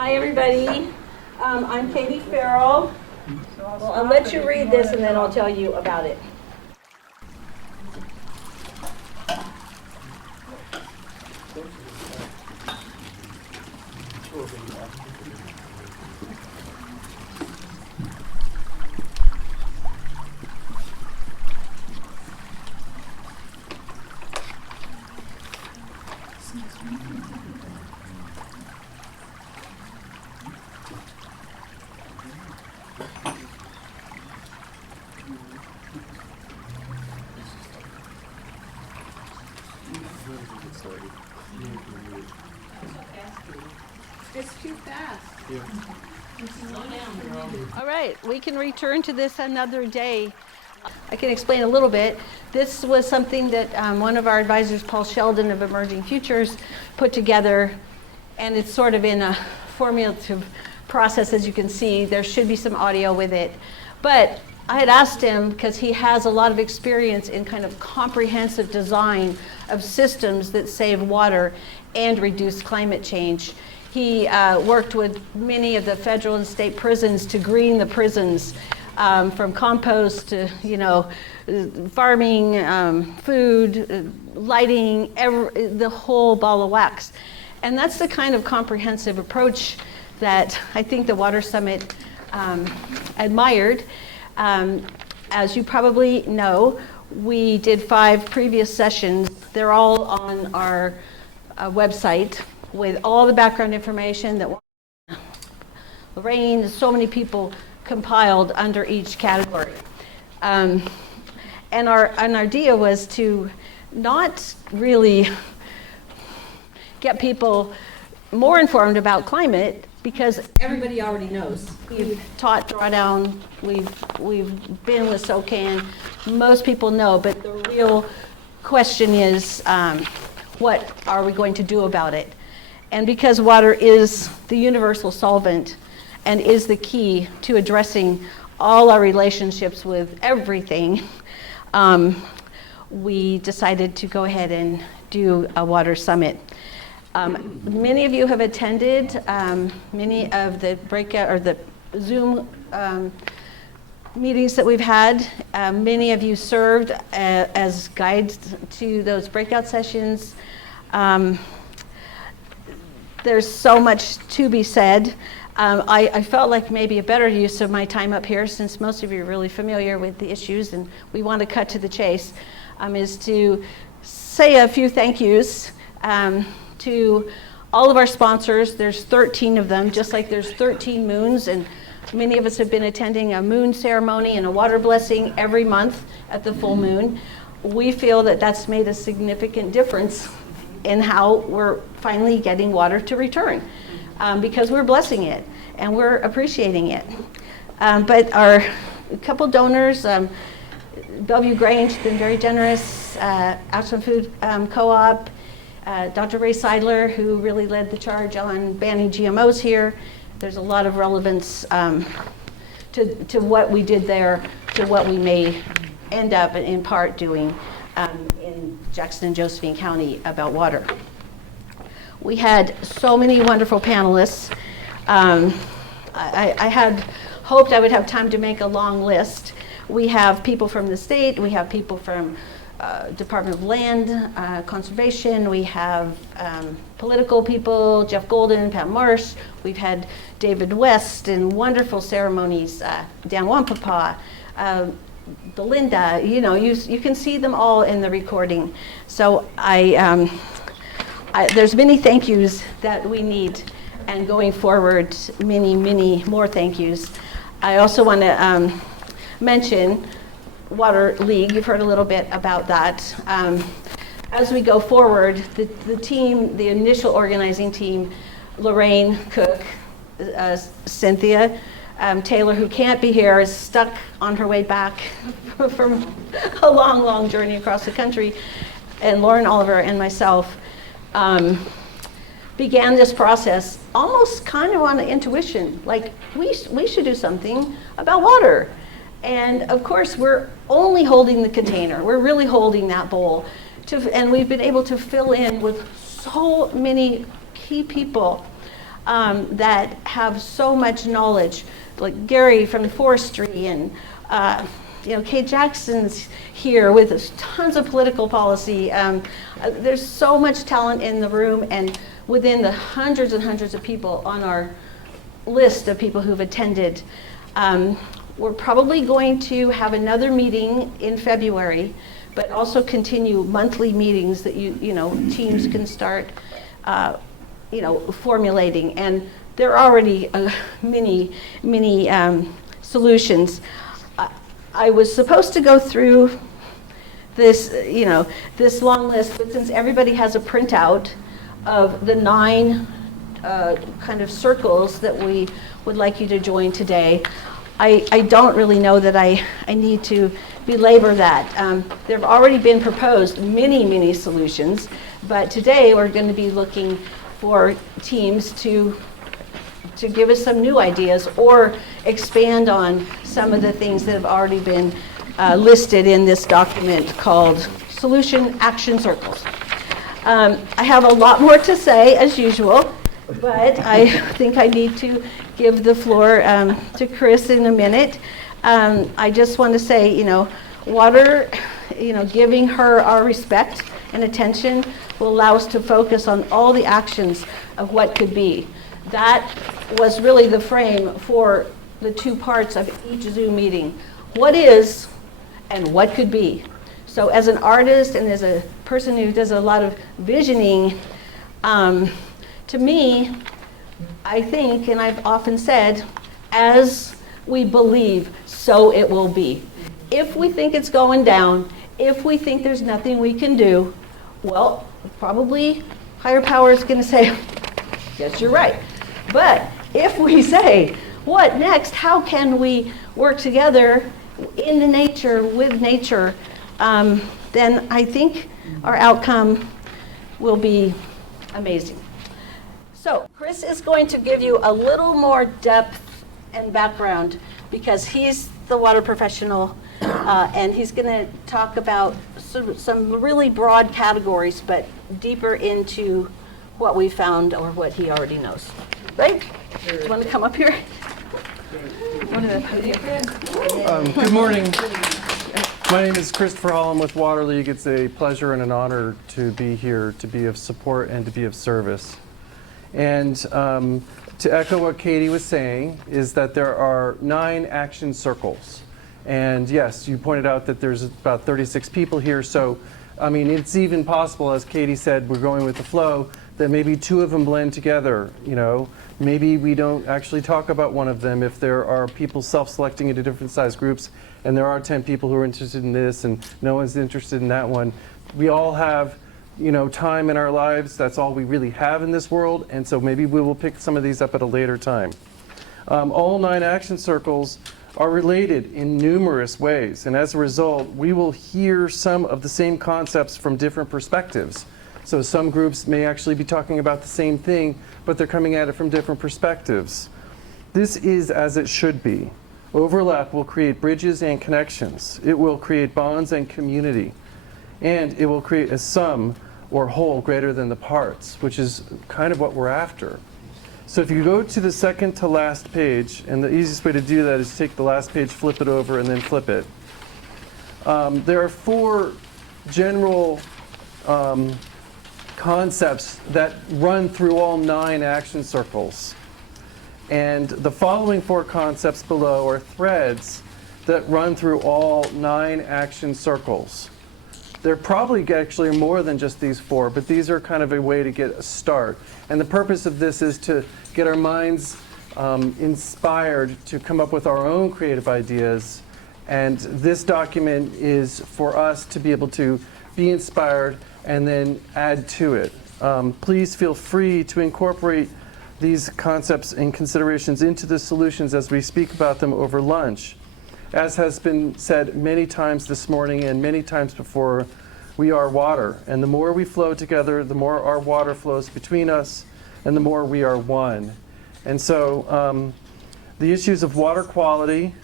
Hi, everybody. I'm Catie Faryl. Well, I'll let you read this and then I'll tell you about it. It's too fast. Yeah. All right, we can return to this another day. I can explain a little bit. This was something that one of our advisors, Paul Sheldon of Emerging Futures, put together, and it's sort of in a formulative process, as you can see. There should be some audio with it. But I had asked him, because he has a lot of experience in kind of comprehensive design of systems that save water and reduce climate change. He worked with many of the federal and state prisons to green the prisons, from compost to, farming, food, lighting, the whole ball of wax. And that's the kind of comprehensive approach that I think the Water Summit admired. As you probably know, we did 5 previous sessions. They're all on our website with all the background information that Lorraine, so many people compiled under each category. And our idea was to not really get people more informed about climate, because everybody already knows. We've taught drawdown, we've been with SOCAN, most people know, but the real question is, what are we going to do about it? And because water is the universal solvent and is the key to addressing all our relationships with everything, we decided to go ahead and do a water summit. Many of you have attended many of the breakout or the Zoom meetings that we've had. Many of you served as guides to those breakout sessions. There's so much to be said. I felt like maybe a better use of my time up here, since most of you are really familiar with the issues and we want to cut to the chase, is to say a few thank yous to all of our sponsors. There's 13 of them, just like there's 13 moons, and many of us have been attending a moon ceremony and a water blessing every month at the full moon. We feel that that's made a significant difference in how we're finally getting water to return, because we're blessing it and we're appreciating it. But our couple donors, Bellevue Grange has been very generous, Ashland Food Co-op, Dr. Ray Seidler, who really led the charge on banning GMOs here. There's a lot of relevance to what we did there, to what we may end up in part doing in Jackson and Josephine County about water. We had so many wonderful panelists. I had hoped I would have time to make a long list. We have people from the state, we have people from Department of Land, Conservation, we have political people, Jeff Golden, Pam Marsh, we've had David West in wonderful ceremonies, Dan Wampapa, Belinda, you can see them all in the recording. So there's many thank yous that we need, and going forward, many, many more thank yous. I also want to mention Water League. You've heard a little bit about that. As we go forward, the team, the initial organizing team, Lorraine, Cook, Cynthia, Taylor, who can't be here, is stuck on her way back from a long, long journey across the country, and Lauren Oliver and myself began this process almost kind of on an intuition, like we should do something about water. And of course, we're only holding the container. We're really holding that bowl. And we've been able to fill in with so many key people that have so much knowledge, like Gary from forestry, and Kate Jackson's here with tons of political policy. There's so much talent in the room, and within the hundreds and hundreds of people on our list of people who've attended. We're probably going to have another meeting in February, but also continue monthly meetings that teams can start formulating, and there are already many solutions. I was supposed to go through this this long list, but since everybody has a printout of the 9 kind of circles that we would like you to join today, I don't really know that I need to belabor that. There have already been proposed many solutions, but today we're going to be looking for teams to give us some new ideas or expand on some of the things that have already been listed in this document called Solution Action Circles. I have a lot more to say as usual, but I think I need to give the floor to Chris in a minute. I just want to say, water, giving her our respect and attention will allow us to focus on all the actions of what could be. That was really the frame for the 2 parts of each Zoom meeting. What is and what could be. So as an artist and as a person who does a lot of visioning, to me, I think, and I've often said, as we believe, so it will be. If we think it's going down, if we think there's nothing we can do, well, probably higher power is going to say, yes, you're right. But if we say, what next? How can we work together in the nature, with nature? Then I think our outcome will be amazing. So Chris is going to give you a little more depth and background because he's the water professional, and he's going to talk about some really broad categories, but deeper into what we found or what he already knows. Right? Do you want to come up here? Good morning. My name is Christopher Hall. I'm with Water League. It's a pleasure and an honor to be here, to be of support and to be of service. And to echo what Catie was saying is that there are 9 action circles. And yes, you pointed out that there's about 36 people here. So, I mean, it's even possible, as Catie said, we're going with the flow, that maybe 2 of them blend together, Maybe we don't actually talk about one of them if there are people self-selecting into different size groups and there are 10 people who are interested in this and no one's interested in that one. We all have, time in our lives. That's all we really have in this world, and so maybe we will pick some of these up at a later time. All 9 action circles are related in numerous ways, and as a result, we will hear some of the same concepts from different perspectives. So some groups may actually be talking about the same thing, but they're coming at it from different perspectives. This is as it should be. Overlap will create bridges and connections. It will create bonds and community. And it will create a sum or whole greater than the parts, which is kind of what we're after. So if you go to the second to last page, and the easiest way to do that is take the last page, flip it over, and then flip it. There are 4 general concepts that run through all 9 action circles. And the following 4 concepts below are threads that run through all 9 action circles. There probably actually are more than just these 4, but these are kind of a way to get a start. And the purpose of this is to get our minds inspired to come up with our own creative ideas. And this document is for us to be able to be inspired and then add to it. Please feel free to incorporate these concepts and considerations into the solutions as we speak about them over lunch. As has been said many times this morning and many times before, we are water. And the more we flow together, the more our water flows between us, and the more we are one. And so the issues of water quality,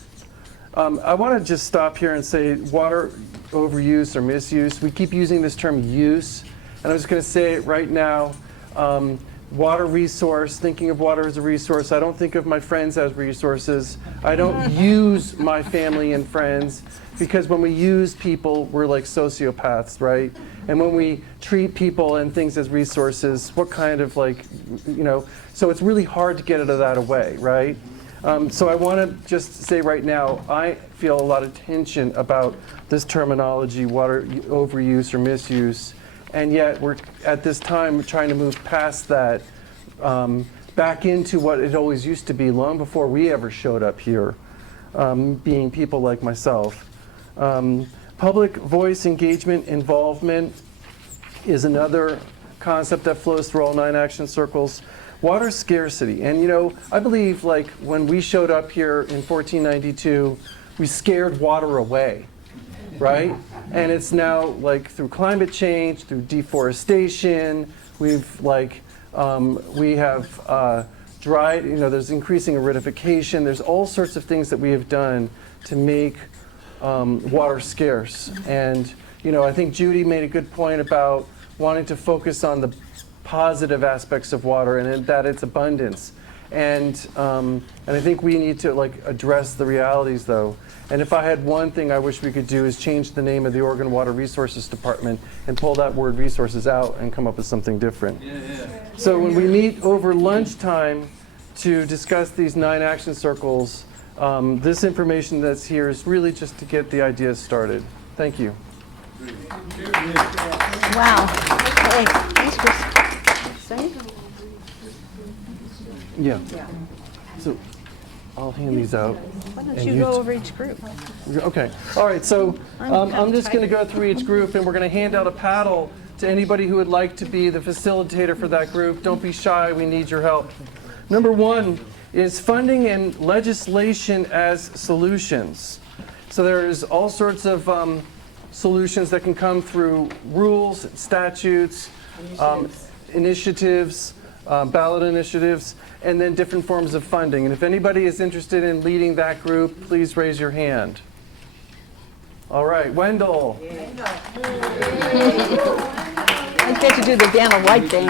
I want to just stop here and say water overuse or misuse. We keep using this term use, and I'm just going to say it right now. water resource, thinking of water as a resource. I don't think of my friends as resources. I don't use my family and friends, because when we use people, we're like sociopaths, right? And when we treat people and things as resources, what kind of so it's really hard to get out of that away, right? So I want to just say right now, I feel a lot of tension about this terminology, water overuse or misuse, and yet we're at this time trying to move past that, back into what it always used to be long before we ever showed up here, being people like myself. Public voice engagement involvement is another concept that flows through all 9 action circles. Water scarcity, and I believe like when we showed up here in 1492, we scared water away, right? And it's now like through climate change, through deforestation, we have dried, there's increasing aridification, there's all sorts of things that we have done to make water scarce. And I think Judy made a good point about wanting to focus on the positive aspects of water and that it's abundance. And I think we need to address the realities though. And if I had one thing I wish we could do is change the name of the Oregon Water Resources Department and pull that word resources out and come up with something different. So when we meet over lunchtime to discuss these 9 action circles, this information that's here is really just to get the ideas started. Thank you. Wow. Hey, thanks, Chris. Say? Yeah. So I'll hand these out. Why don't you go over each group? Okay. All right. So I'm just going to go through each group, and we're going to hand out a paddle to anybody who would like to be the facilitator for that group. Don't be shy. We need your help. Number 1 is funding and legislation as solutions. So there's all sorts of solutions that can come through rules, statutes, initiatives, ballot initiatives, and then different forms of funding. And if anybody is interested in leading that group, please raise your hand. All right, Wendell. I get to do the Vanna White thing.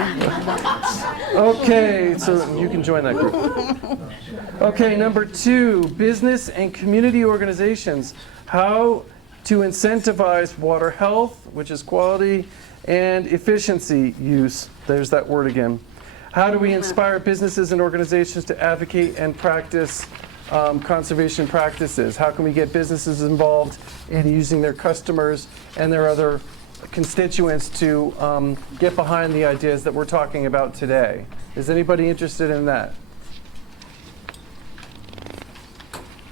Okay, so you can join that group. Okay, number 2, business and community organizations. How to incentivize water health, which is quality, and efficiency use. There's that word again. How do we inspire businesses and organizations to advocate and practice conservation practices? How can we get businesses involved in using their customers and their other constituents to get behind the ideas that we're talking about today? Is anybody interested in that?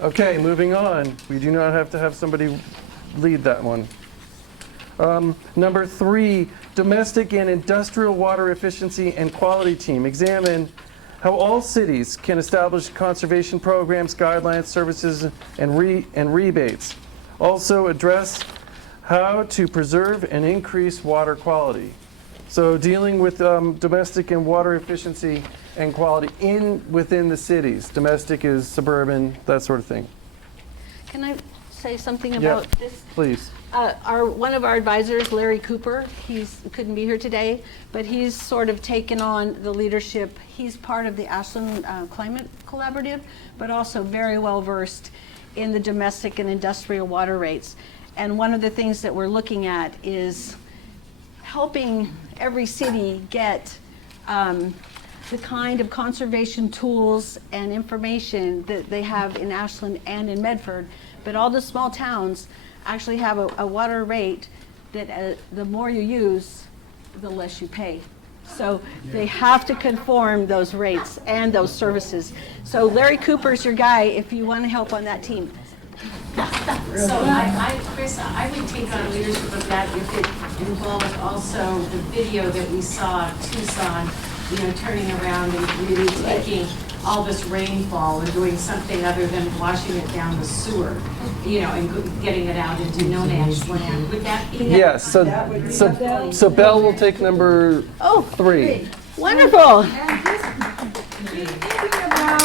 Okay, moving on. We do not have to have somebody lead that one. Number 3, domestic and industrial water efficiency and quality team. Examine how all cities can establish conservation programs, guidelines, services, and rebates. Also address how to preserve and increase water quality. So dealing with domestic and water efficiency and quality within the cities. Domestic is suburban, that sort of thing. Can I say something about this? Please. One of our advisors, Larry Cooper, he couldn't be here today, but he's sort of taken on the leadership. He's part of the Ashland Climate Collaborative, but also very well versed in the domestic and industrial water rates. And one of the things that we're looking at is helping every city get the kind of conservation tools and information that they have in Ashland and in Medford, but all the small towns actually have a water rate that the more you use, the less you pay. So they have to conform those rates and those services. So Larry Cooper's your guy if you want to help on that team. So Chris, I would take on leadership of that if it involved also the video that we saw of Tucson, turning around and really taking all this rainfall and doing something other than washing it down the sewer, and getting it out into no-man's land. Would that be? Yes, so Belle will take number 3. Wonderful. And just thinking about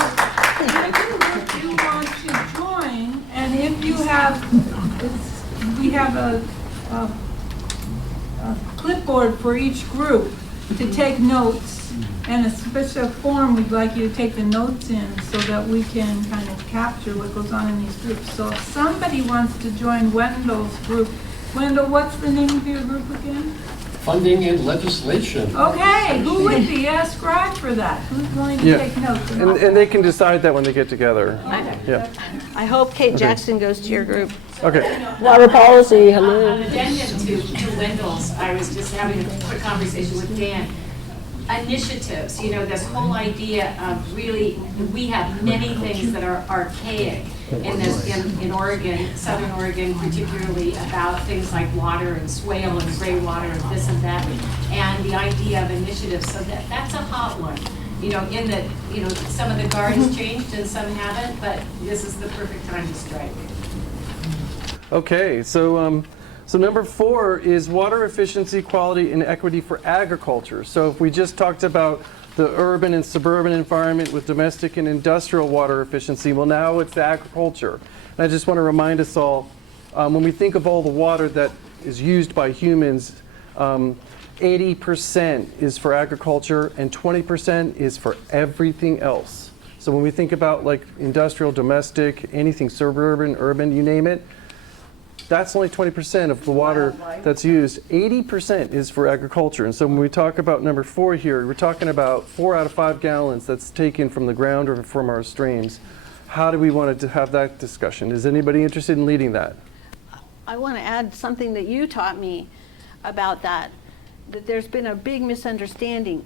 if you want to join, and if you have, we have a clipboard for each group. to take notes, and a special form we'd like you to take the notes in so that we can kind of capture what goes on in these groups. So if somebody wants to join Wendell's group, Wendell, what's the name of your group again? Funding and legislation. Okay, who would be a scribe for that? Who's going to Yeah. take notes? And they can decide that when they get together. Yeah. I hope Kate Jackson goes to your group. Okay. Water policy, hello. On addendum to Wendell's, I was just having a quick conversation with Dan. Initiatives, this whole idea of really, we have many things that are archaic in Oregon, Southern Oregon, particularly about things like water and swale and gray water and this and that, and the idea of initiatives. So that's a hot one. In that, some of the guards changed and some haven't, but this is the perfect time to strike. Okay, so number 4 is water efficiency, quality, and equity for agriculture. So if we just talked about the urban and suburban environment with domestic and industrial water efficiency, well, now it's agriculture. And I just want to remind us all, when we think of all the water that is used by humans, 80% is for agriculture and 20% is for everything else. So when we think about like industrial, domestic, anything suburban, urban, you name it, that's only 20% of the water that's used. 80% is for agriculture. And so when we talk about number 4 here, we're talking about 4 out of 5 gallons that's taken from the ground or from our streams. How do we want to have that discussion? Is anybody interested in leading that? I want to add something that you taught me about that there's been a big misunderstanding.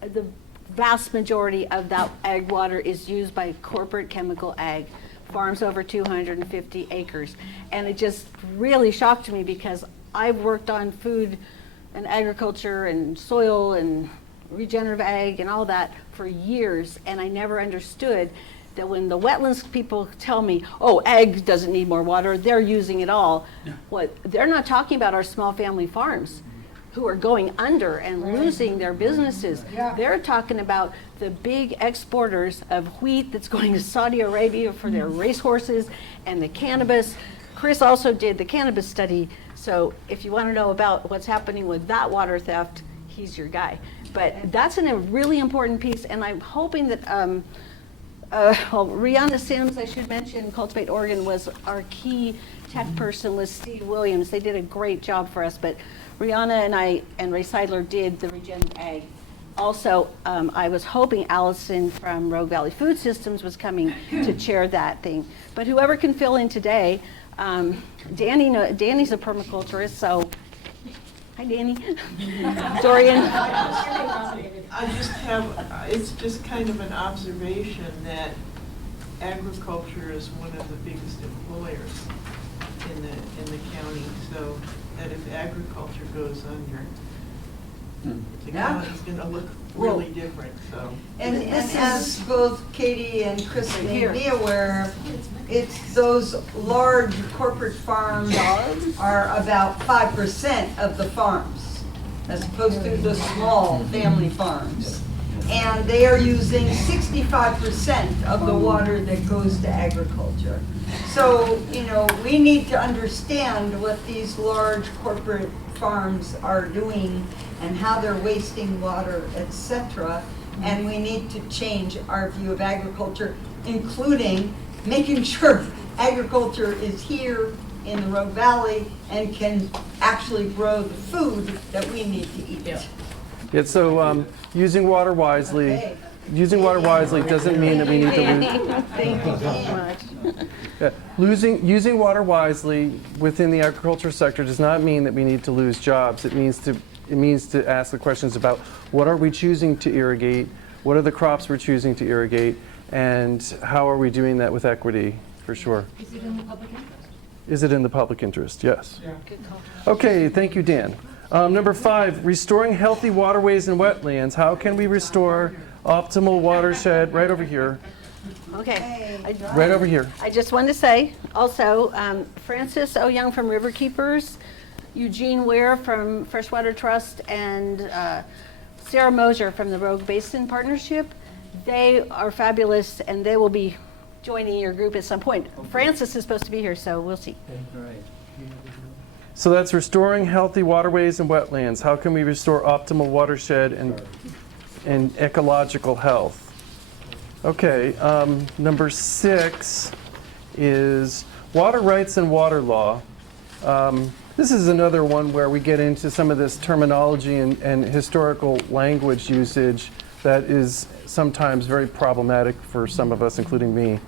The vast majority of that ag water is used by corporate chemical ag farms over 250 acres. And it just really shocked me because I've worked on food and agriculture and soil and regenerative ag and all that for years, and I never understood that when the wetlands people tell me, oh, ag doesn't need more water, they're using it all. Yeah. What they're not talking about are small family farms who are going under and losing their businesses. Yeah. They're talking about the big exporters of wheat that's going to Saudi Arabia for their racehorses and the cannabis. Chris also did the cannabis study, so if you want to know about what's happening with that water theft, he's your guy. But that's a really important piece, and I'm hoping that Rihanna Sims, I should mention, Cultivate Oregon was our key tech person with Steve Williams. They did a great job for us, but Rihanna and I and Ray Seidler did the regenerative ag. Also, I was hoping Allison from Rogue Valley Food Systems was coming to chair that thing. But whoever can fill in today, Danny's a permaculturist, so hi, Danny. Dorian. I just have, it's just kind of an observation that agriculture is one of the biggest employers in the county, so that if agriculture goes under, the county's going to look really different. So. And as both Catie and Chris made me aware, it's those large corporate farms are about 5% of the farms, as opposed to the small family farms. And they are using 65% of the water that goes to agriculture. So, we need to understand what these large corporate farms are doing and how they're wasting water, etc. And we need to change our view of agriculture, including making sure agriculture is here in the Rogue Valley and can actually grow the food that we need to eat. Yeah, so using water wisely. Using water wisely doesn't mean that we need to lose. Thank you so much. Yeah. Using water wisely within the agriculture sector does not mean that we need to lose jobs. It means to ask the questions about what are we choosing to irrigate, what are the crops we're choosing to irrigate, and how are we doing that with equity, for sure. Is it in the public interest? Is it in the public interest? Yes. Yeah. Good call. Okay, thank you, Dan. Number 5, restoring healthy waterways and wetlands. How can we restore optimal watershed? Right over here. Okay. Right over here. I just wanted to say also, Francis O. Young from Riverkeepers, Eugene Ware from Freshwater Trust, and Sarah Mosier from the Rogue Basin Partnership. They are fabulous, and they will be joining your group at some point. Francis is supposed to be here, so we'll see. So that's restoring healthy waterways and wetlands. How can we restore optimal watershed and ecological health? Okay, number 6 is water rights and water law. This is another one where we get into some of this terminology and historical language usage that is sometimes very problematic for some of us, including me.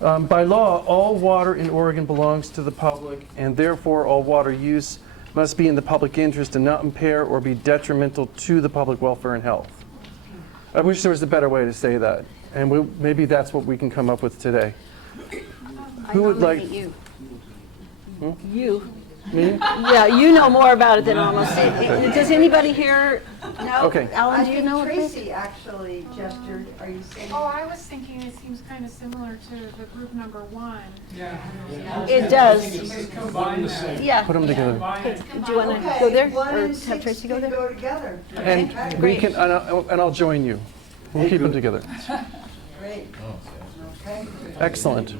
By law, all water in Oregon belongs to the public, and therefore all water use must be in the public interest and not impair or be detrimental to the public welfare and health. I wish there was a better way to say that, and maybe that's what we can come up with today. Who would like? You. Hmm? You. Me? Yeah, you know more about it than almost. Does anybody here know? Okay. Alan, I do you think know? Tracy actually gestured. Are you saying? Oh, I was thinking it seems kind of similar to the group number 1. It does. Combine the same. Yeah. Put them together. Do you want to go there, One or and have 6 Tracy go can there? go together. And Okay, we Great. can, and I'll join you. We'll keep them together. Great. Okay. Excellent.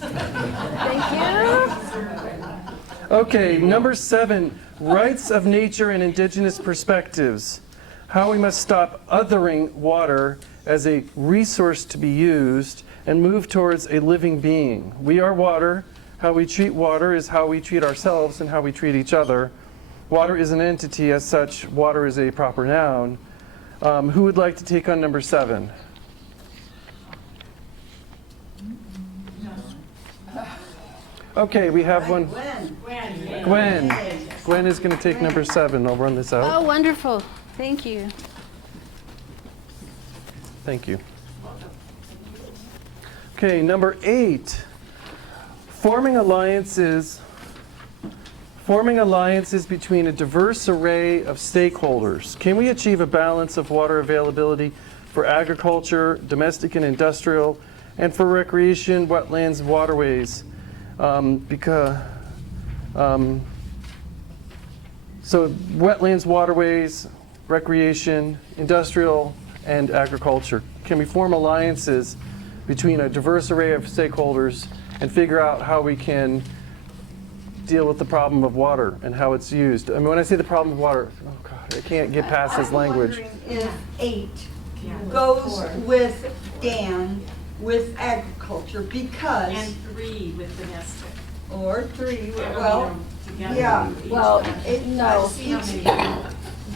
Thank you. Okay, number 7, rights of nature and indigenous perspectives. How we must stop othering water as a resource to be used and move towards a living being. We are water. How we treat water is how we treat ourselves and how we treat each other. Water is an entity. As such, water is a proper noun. Who would like to take on number 7? Okay, we have one. Gwen. Gwen. Gwen is going to take number 7. I'll run this out. Oh, wonderful. Thank you. Thank you. Okay, number 8. Forming alliances between a diverse array of stakeholders. Can we achieve a balance of water availability for agriculture, domestic and industrial, and for recreation, wetlands, and waterways? So wetlands, waterways, recreation, industrial, and agriculture. Can we form alliances between a diverse array of stakeholders and figure out how we can deal with the problem of water and how it's used? I mean, when I say the problem of water, oh God, I can't get past this language. I'm wondering if 8 goes with Dan with agriculture because, And 3 with domestic. or 3, Yeah, well, together. yeah. Well, no. See how many.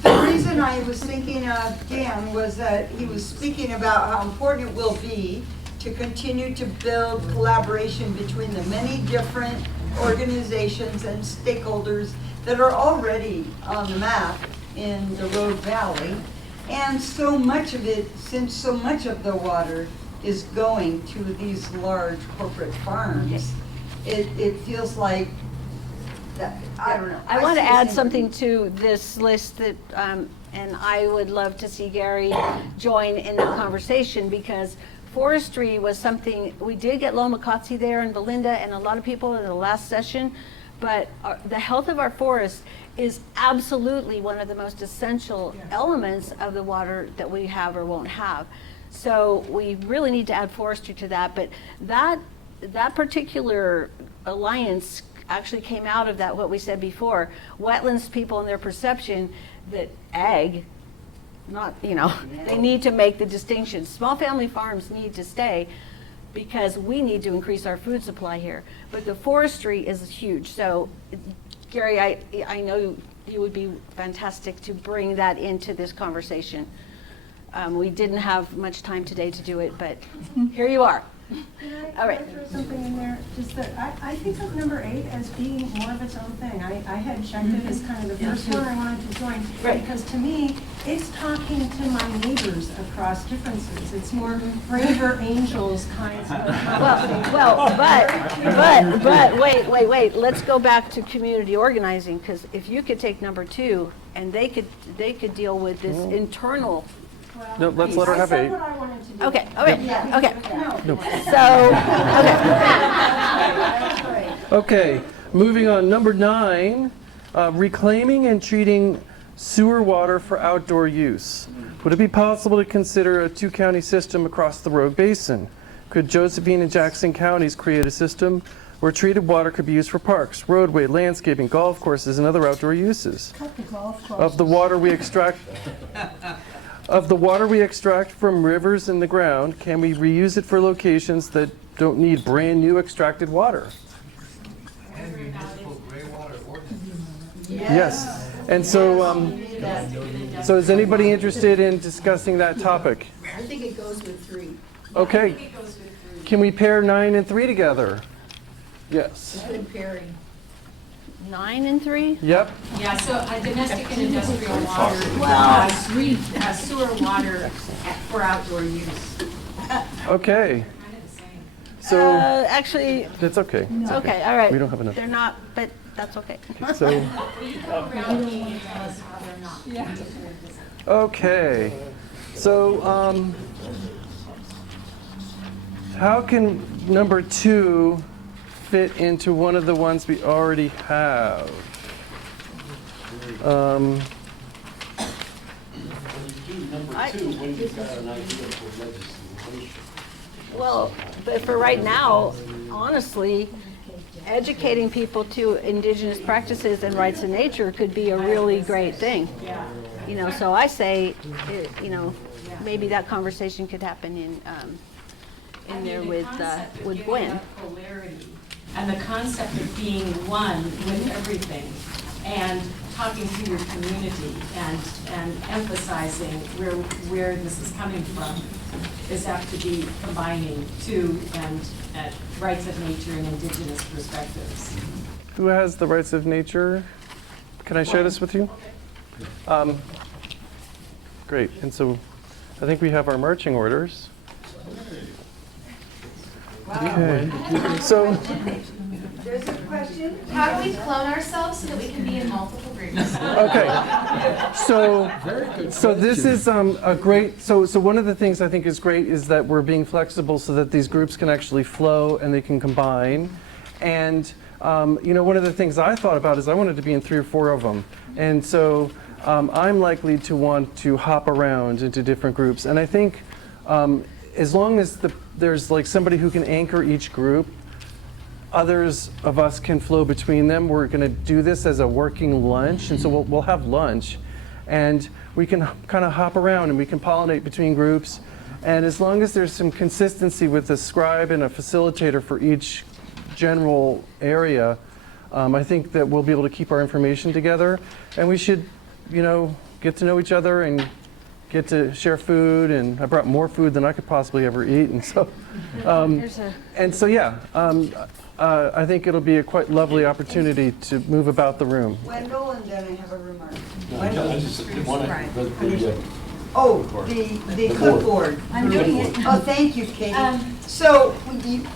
The reason I was thinking of Dan was that he was speaking about how important it will be to continue to build collaboration between the many different organizations and stakeholders that are already on the map in the Road Valley. And so much of it, since so much of the water is going to these large corporate farms, it feels like that, I don't know. I want to see add the same something thing. to this list that, and I would love to see Gary join in the conversation, because forestry was something, we did get Loma Catie there and Belinda and a lot of people in the last session, but the health of our forest is absolutely one of the most essential elements of the water that we have or won't have. So we really need to add forestry to that, but that particular alliance actually came out of that, what we said before, wetlands people and their perception that ag, not, they need to make the distinction. Small family farms need to stay because we need to increase our food supply here. But the forestry is huge. So Gary, I know you would be fantastic to bring that into this conversation. We didn't have much time today to do it, but here you are. All right. Can I throw something in there? Just that I think of number 8 as being more of its own thing. I had checked it as kind of the first one I wanted to join. Right. Because to me, it's talking to my neighbors across differences. It's more braver angels kinds of. But wait. Let's go back to community organizing, because if you could take number 2 and they could deal with this internal. No, let's let her have I said 8. what I wanted to do. Okay, all right, Yeah. okay. No. So, Okay, moving on. Number 9, reclaiming and treating sewer water for outdoor use. Would it be possible to consider a 2-county system across the Rogue Basin? Could Josephine and Jackson counties create a system where where treated water could be used for parks, roadway, landscaping, golf courses, and other outdoor uses. Of the water we extract from rivers in the ground, can we reuse it for locations that don't need brand new extracted water? Yes. And so is anybody interested in discussing that topic? I think it goes with 3. Okay. Can we pair 9 and 3 together? Yes. Good pairing. 9 and 3? Yep. Yeah, so domestic and industrial water, sewer water for outdoor use. Okay. Kind of the same. So Actually, that's okay. It's okay, all right. We don't have enough. They're not, but that's okay. So okay. So how can number 2 fit into one of the ones we already have? When you do number 2, when you've got an idea for legislation. Well, but for right now, honestly, educating people to indigenous practices and rights in nature could be a really great thing. You know, so I say, maybe that conversation could happen in there with Gwen. Polarity and the concept of being one with everything and talking to your community and emphasizing where this is coming from is apt to be combining two and rights of nature and indigenous perspectives. Who has the rights of nature? Can I share this with you? Great. And so I think we have our marching orders. Okay. So There's a question? How do we clone ourselves so that we can be in multiple groups? okay. So this is a great. So one of the things I think is great is that we're being flexible so that these groups can actually flow and they can combine. And one of the things I thought about is I wanted to be in 3 or 4 of them, and so I'm likely to want to hop around into different groups. And I think as long as there's like somebody who can anchor each group, others of us can flow between them. We're going to do this as a working lunch, and so we'll have lunch, and we can kind of hop around and we can pollinate between groups. And as long as there's some consistency with a scribe and a facilitator for each general area, I think that we'll be able to keep our information together, and we should, get to know each other and get to share food. And I brought more food than I could possibly ever eat, and so, I think it'll be a quite lovely opportunity to move about the room. Wendell, and then I have a remark. I just didn't want to. Oh, the clipboard. I'm doing it. Oh, thank you, Katie. So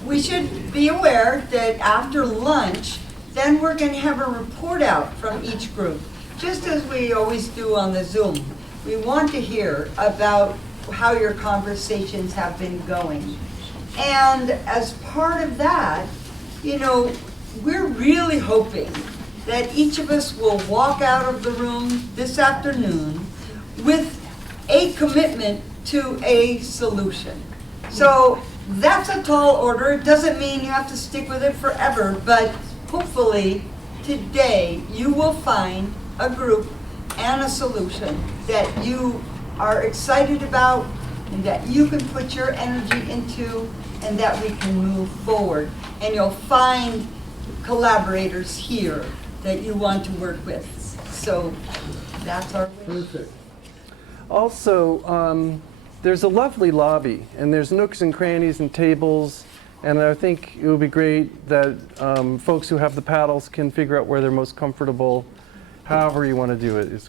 we should be aware that after lunch, then we're going to have a report out from each group, just as we always do on the Zoom. We want to hear about how your conversations have been going. And as part of that, we're really hoping that each of us will walk out of the room this afternoon with a commitment to a solution. So that's a tall order. It doesn't mean you have to stick with it forever, but hopefully today you will find a group and a solution that you are excited about and that you can put your energy into and that we can move forward. And you'll find collaborators here that you want to work with. So that's our wish. Perfect. Also, there's a lovely lobby, and there's nooks and crannies and tables, and I think it would be great that folks who have the paddles can figure out where they're most comfortable. However you want to do it is great.